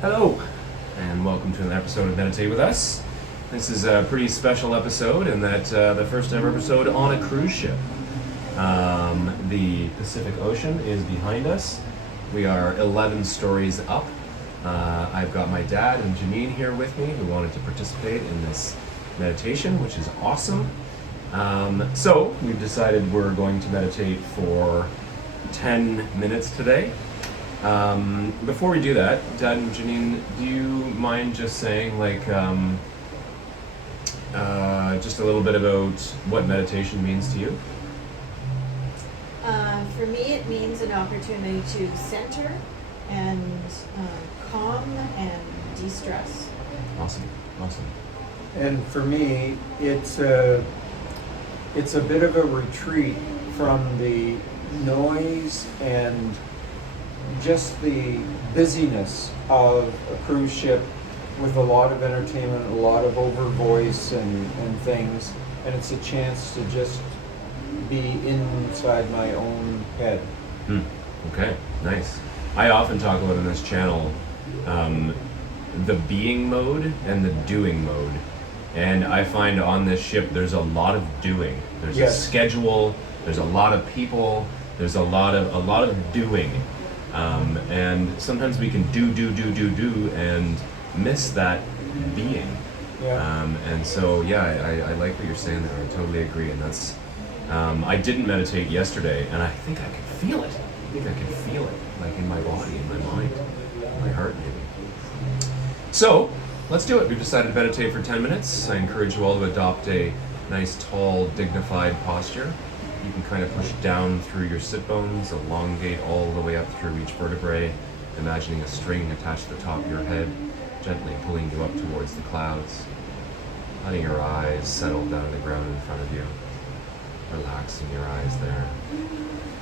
Hello, and welcome to another episode of Meditate with Us. This is a pretty special episode in that the first ever episode on a cruise ship. The Pacific Ocean is behind us. We are 11 stories up. I've got my dad and Janine here with me who wanted to participate in this meditation, which is awesome. So we've decided we're going to meditate for 10 minutes today. Before we do that, Dad and Janine, do you mind just saying just a little bit about what meditation means to you? For me, it means an opportunity to center and calm and de-stress. Awesome. And for me, it's a bit of a retreat from the noise and just the busyness of a cruise ship with a lot of entertainment, a lot of over voice and things. And it's a chance to just be inside my own head. Okay, nice. I often talk about in this channel the being mode and the doing mode. And I find on this ship there's a lot of doing. There's a schedule, there's a lot of people, there's a lot of doing. And sometimes we can do and miss that being. And so I like what you're saying there. I totally agree. And that's I didn't meditate yesterday, and I think I could feel it. Like in my body, in my mind, my heart maybe. So let's do it. We've decided to meditate for 10 minutes. I encourage you all to adopt a nice, tall, dignified posture. You can kind of push down through your sit bones, elongate all the way up through each vertebrae, imagining a string attached to the top of your head, gently pulling you up towards the clouds, letting your eyes settle down to the ground in front of you, relaxing your eyes there.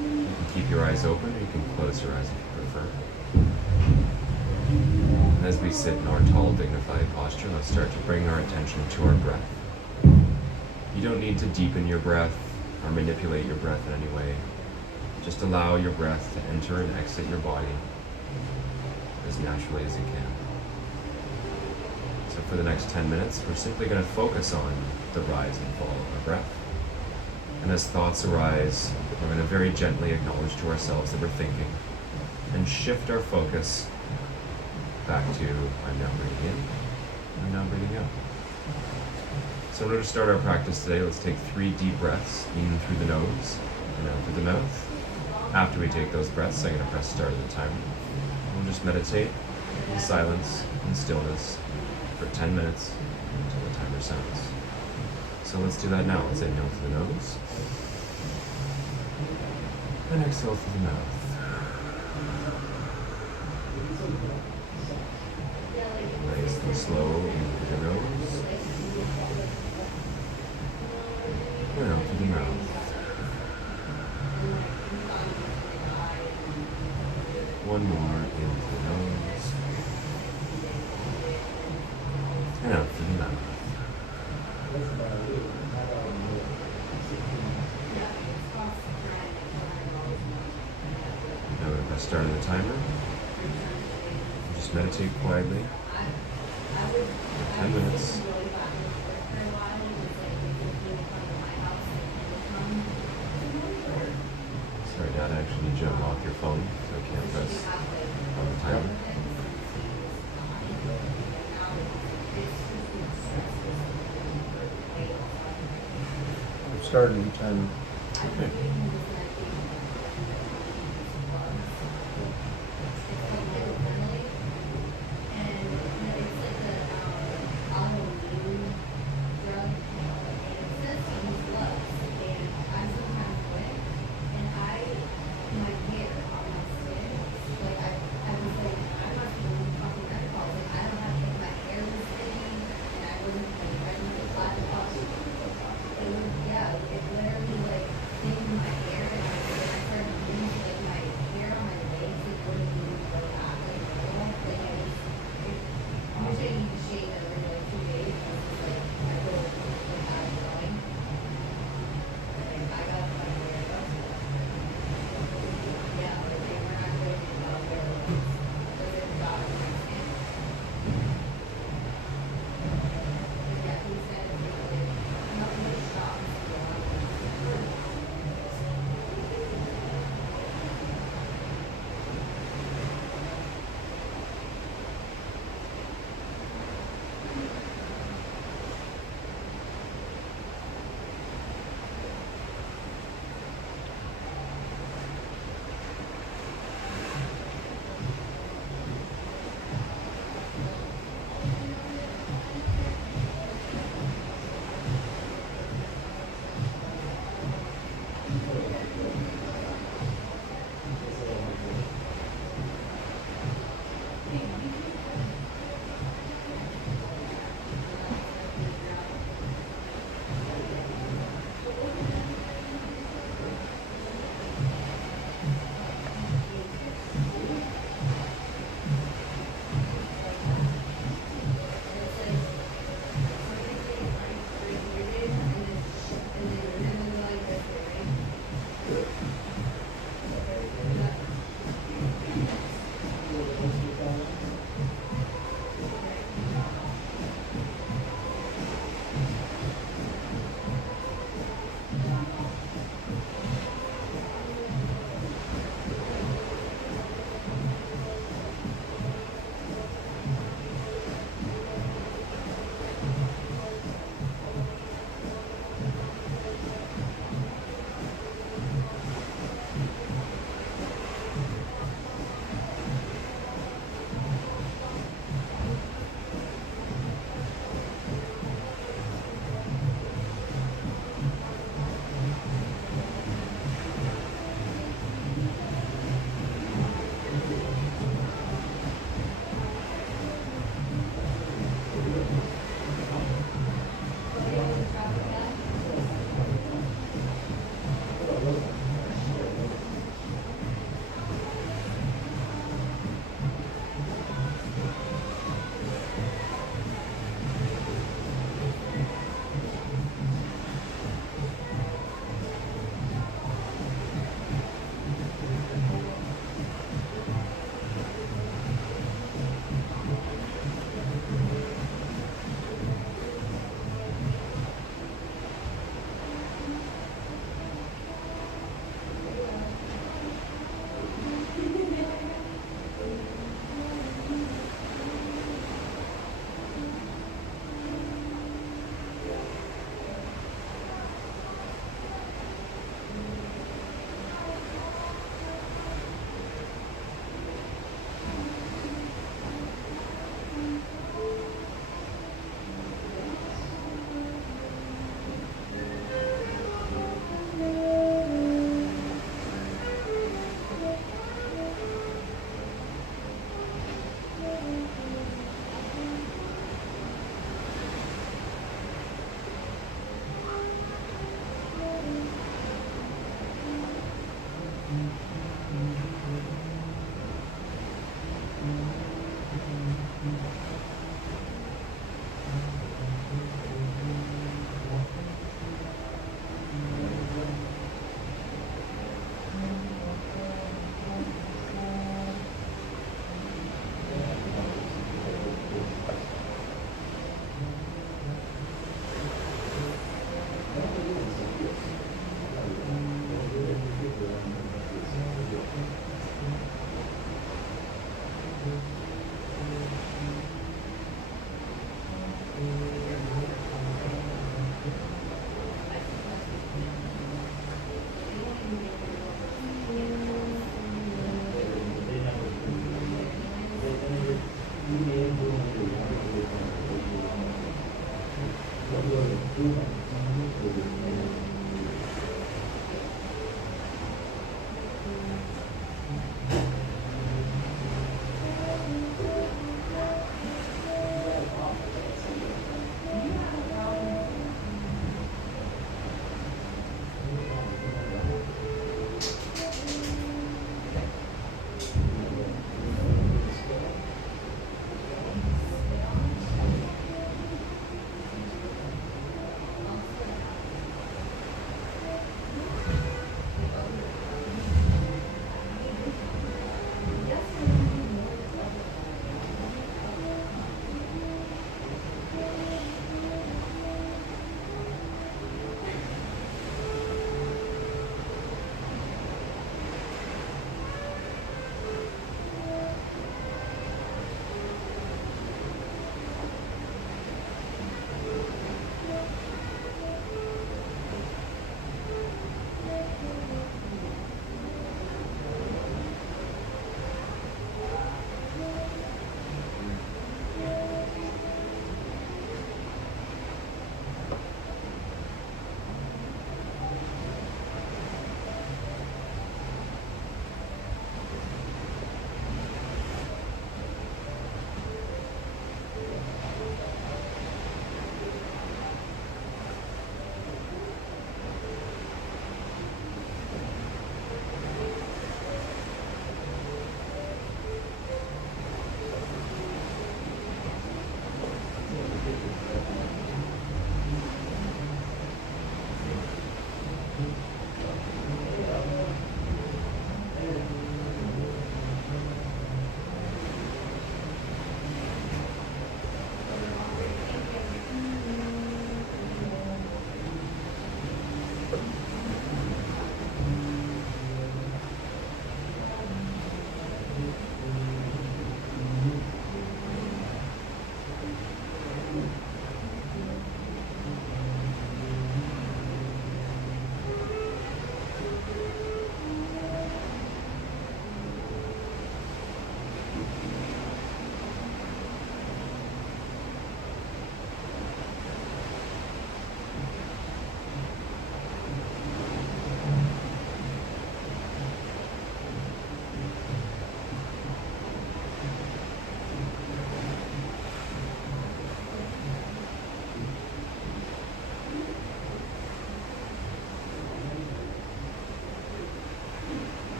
You can keep your eyes open, or you can close your eyes if you prefer. And as we sit in our tall, dignified posture, let's start to bring our attention to our breath. You don't need to deepen your breath or manipulate your breath in any way. Just allow your breath to enter and exit your body as naturally as it can. So for the next 10 minutes, we're simply going to focus on the rise and fall of our breath. And as thoughts arise, we're going to very gently acknowledge to ourselves that we're thinking and shift our focus back to I'm now breathing in, I'm now breathing out. So in order to start our practice today, let's take 3 deep breaths in through the nose and out through the mouth. After we take those breaths, I'm going to press start of the timer. We'll just meditate in silence and stillness for 10 minutes until the timer sounds. So let's do that now. Let's inhale through the nose and exhale through the mouth. Nice and slow in through the nose. And out through the mouth. One more in through the nose. And out through the mouth. Now we're going to press start of the timer. Just meditate quietly for 10 minutes. Sorry, Dad, I actually need you to unlock your phone, so I can't press on the timer. I'm starting the timer. Okay.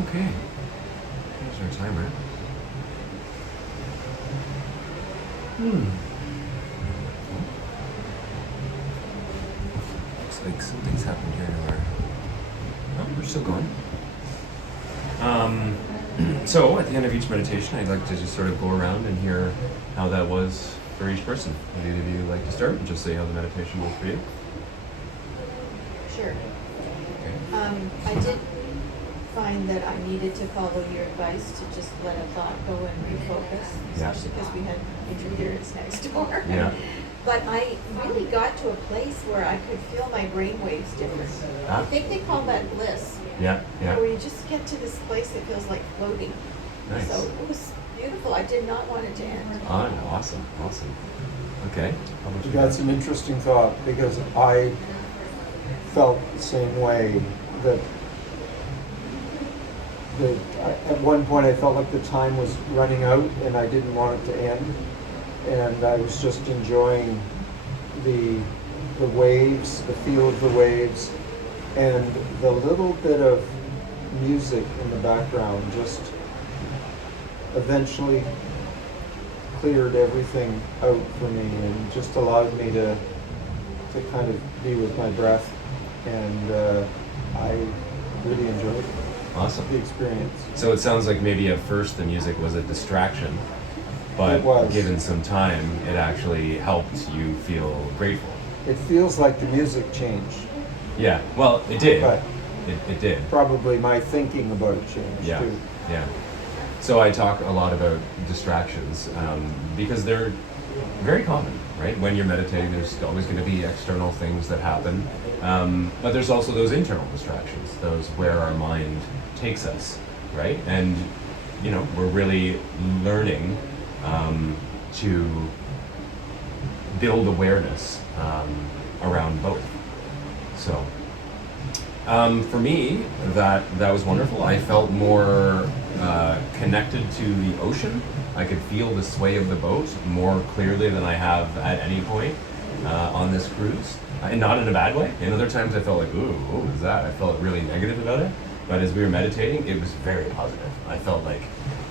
Okay. Here's our timer. Looks like something's happened here to our... Oh, we're still going. So, at the end of each meditation, I'd like to just sort of go around and hear how that was for each person. Would either of you like to start and just say how the meditation was for you? Sure. Okay. I did find that I needed to follow your advice to just let a thought go and refocus, Yeah. especially because we had interference next door. Yeah. But I really got to a place where I could feel my brain waves different. Ah. I think they call that bliss. Yeah, yeah. Where you just get to this place that feels like floating. Nice. So it was beautiful. I did not want it to end. Oh, awesome, awesome. Okay. How about you? That's an interesting thought because I felt the same way that at one point I felt like the time was running out and I didn't want it to end, and I was just enjoying the waves, the feel of the waves, and the little bit of music in the background just eventually cleared everything out for me and just allowed me to kind of be with my breath, and I really enjoyed Awesome. the experience. So it sounds like maybe at first the music was a distraction, but It was. given some time, it actually helped you feel grateful. It feels like the music changed. Yeah, well, it did. But It did. probably my thinking about it changed Yeah, too. yeah. So I talk a lot about distractions because they're very common, right? When you're meditating, there's always going to be external things that happen, but there's also those internal distractions, those where our mind takes us, right? And you know, we're really learning to build awareness around both. So for me, that was wonderful. I felt more connected to the ocean. I could feel the sway of the boat more clearly than I have at any point on this cruise, and not in a bad way. And other times I felt like, ooh, what was that? I felt really negative about it. But as we were meditating, it was very positive. I felt like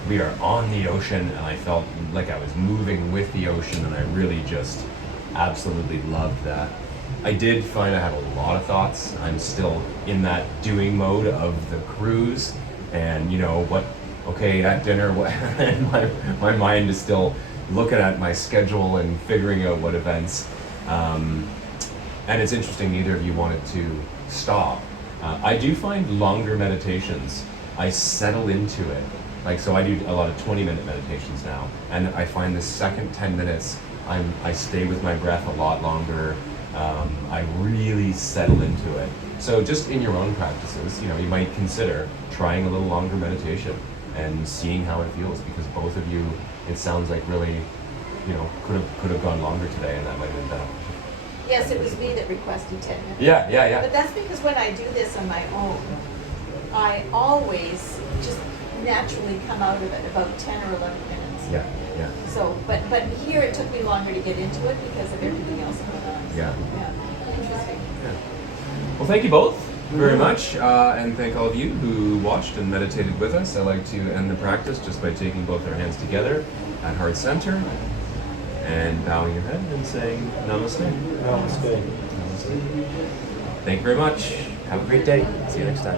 we are on the ocean, and I felt like I was moving with the ocean, and I really just absolutely loved that. I did find I had a lot of thoughts. I'm still in that doing mode of the cruise, and you know what? Okay, at dinner, what? And my mind is still looking at my schedule and figuring out what events. And it's interesting, neither of you wanted to stop. I do find longer meditations, I settle into it. Like, so I do a lot of 20-minute meditations now, and I find the second 10 minutes, I stay with my breath a lot longer. I really settle into it. So just in your own practices, you know, you might consider trying a little longer meditation and seeing how it feels, because both of you, it sounds like really, you know, could have gone longer today, and that might have been better. Yes, it was me that requested 10 minutes. Yeah. But that's because when I do this on my own, I always just naturally come out of it about 10 or 11 minutes. Yeah. So, but here it took me longer to get into it because of everything else going on. Yeah. Interesting. Well, thank you both very much, and thank all of you who watched and meditated with us. I like to end the practice just by taking both our hands together at heart center and bowing your head and saying namaste. Namaste. Namaste. Thank you very much. Have a great day. See you next time.